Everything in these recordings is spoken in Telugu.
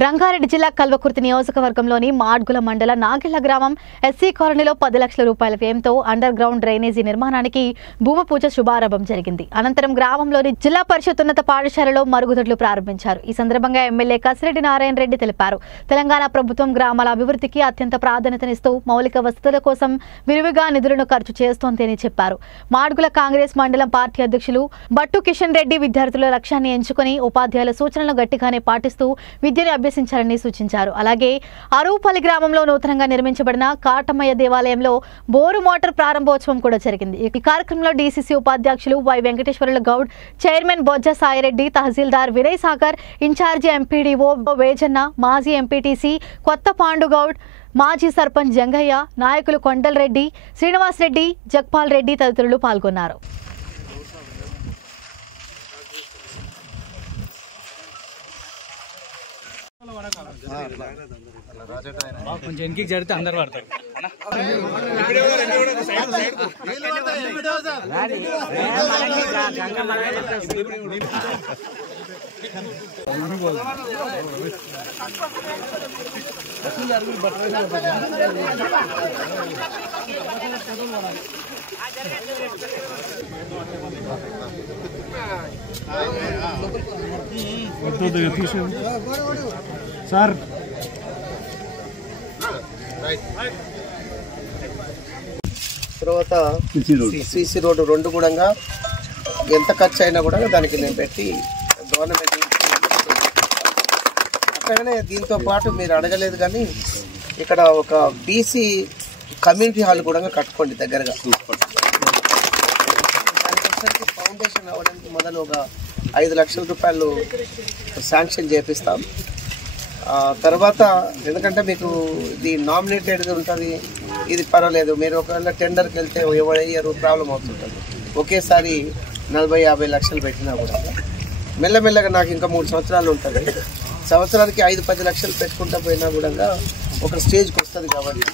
రంగారెడ్డి జిల్లా కల్వకుర్తి నియోజకవర్గంలోని మాడ్గుల మండల నాగిళ్ల గ్రామం ఎస్సీ కాలనీలో 10 లక్షల రూపాయల వ్యయంతో అండర్ గ్రౌండ్ డ్రైనేజీ నిర్మాణానికి భూమి పూజ శుభారంభం జరిగింది. అనంతరం గ్రామంలోని జిల్లా పరిషత్ ఉన్నత పాఠశాలలో మరుగుదొడ్లు ప్రారంభించారు. ఈ సందర్భంగా ఎమ్మెల్యే కసిరెడ్డి నారాయణ రెడ్డి తెలిపారు. తెలంగాణ ప్రభుత్వం గ్రామాల అభివృద్ధికి అత్యంత ప్రాధాన్యతనిస్తూ మౌలిక వసతుల కోసం విరివిగా నిధులను ఖర్చు చేస్తోందని చెప్పారు. మాడ్గుల కాంగ్రెస్ మండలం పార్టీ అధ్యక్షులు బట్టు కిషన్ రెడ్డి విద్యార్థుల లక్ష్యాన్ని ఎంచుకొని ఉపాధ్యాయుల సూచనలను గట్టిగానే పాటిస్తూ విద్యను అభ్యసించాలని సూచించారు. అలాగే అరువుపల్లి గ్రామంలో నూతనంగా నిర్మించబడిన కాటమయ్య దేవాలయంలో బోరు మోటార్ ప్రారంభోత్సవం కూడా జరిగింది. ఈ కార్యక్రమంలో డీసీసీ ఉపాధ్యక్షులు వై వెంకటేశ్వర్ల గౌడ్, చైర్మన్ బొజ్జ సాయిరెడ్డి, తహసీల్దార్ వినయ్ సాగర్, ఇన్ఛార్జి ఎంపీడీఓ వేజన్న, మాజీ ఎంపీటీసీ కొత్త పాండుగౌడ్, మాజీ సర్పంచ్ జంగయ్య, నాయకులు కొండల్ రెడ్డి, శ్రీనివాస్ రెడ్డి, జగ్పాల్ రెడ్డి తదితరులు పాల్గొన్నారు. కొంచెం ఎన్కి జరిగితే అందరు పడతారు. సార్ తర్వాత సిసి రోడ్డు 2 కూడా ఎంత ఖర్చు అయినా కూడా దానికి నేను పెట్టి గవర్నమెంట్ అట్లాగనే దీంతో పాటు మీరు అడగలేదు కానీ ఇక్కడ ఒక బీసీ కమ్యూనిటీ హాల్ కూడా కట్టుకోండి దగ్గరగా. దానికి ఫౌండేషన్ అవ్వడానికి మొదలు ఒక 5 లక్షల రూపాయలు శాంక్షన్ చేపిస్తాం. తర్వాత ఎందుకంటే మీకు ఇది నామినేటెడ్ ఉంటుంది, ఇది పర్వాలేదు. మీరు ఒకవేళ టెండర్కి వెళ్తే ఎవరయ్యారు ప్రాబ్లం అవుతుంటుంది. ఒకేసారి 40-50 లక్షలు పెట్టినా కూడా మెల్లమెల్లగా నాకు ఇంకా 3 సంవత్సరాలు ఉంటుంది. సంవత్సరానికి 5-10 లక్షలు పెట్టుకుంటా పోయినా కూడా ఒక స్టేజ్కి వస్తుంది. కాబట్టి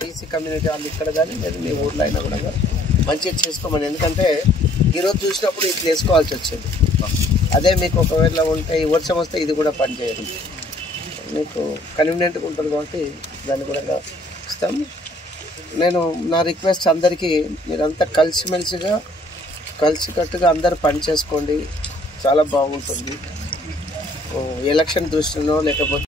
బీసీ కమ్యూనిటీ వాళ్ళు ఇక్కడ కానీ లేదు మీ ఊర్లో అయినా కూడా మంచిగా చేసుకోమని. ఎందుకంటే ఈరోజు చూసినప్పుడు ఇది చేసుకోవాల్సి వచ్చింది. అదే మీకు ఒకవేళ ఉంటే ఈ వర్షం వస్తే ఇది కూడా పనిచేయదు, మీకు కన్వీనియంట్గా ఉంటుంది. కాబట్టి దాన్ని కూడా ఇస్తాం. నేను నా రిక్వెస్ట్ అందరికీ మీరంతా కలిసిమెలిసిగా కలిసికట్టుగా అందరూ పని చేసుకోండి, చాలా బాగుంటుంది. ఎలక్షన్ దృష్టిలో లేకపోతే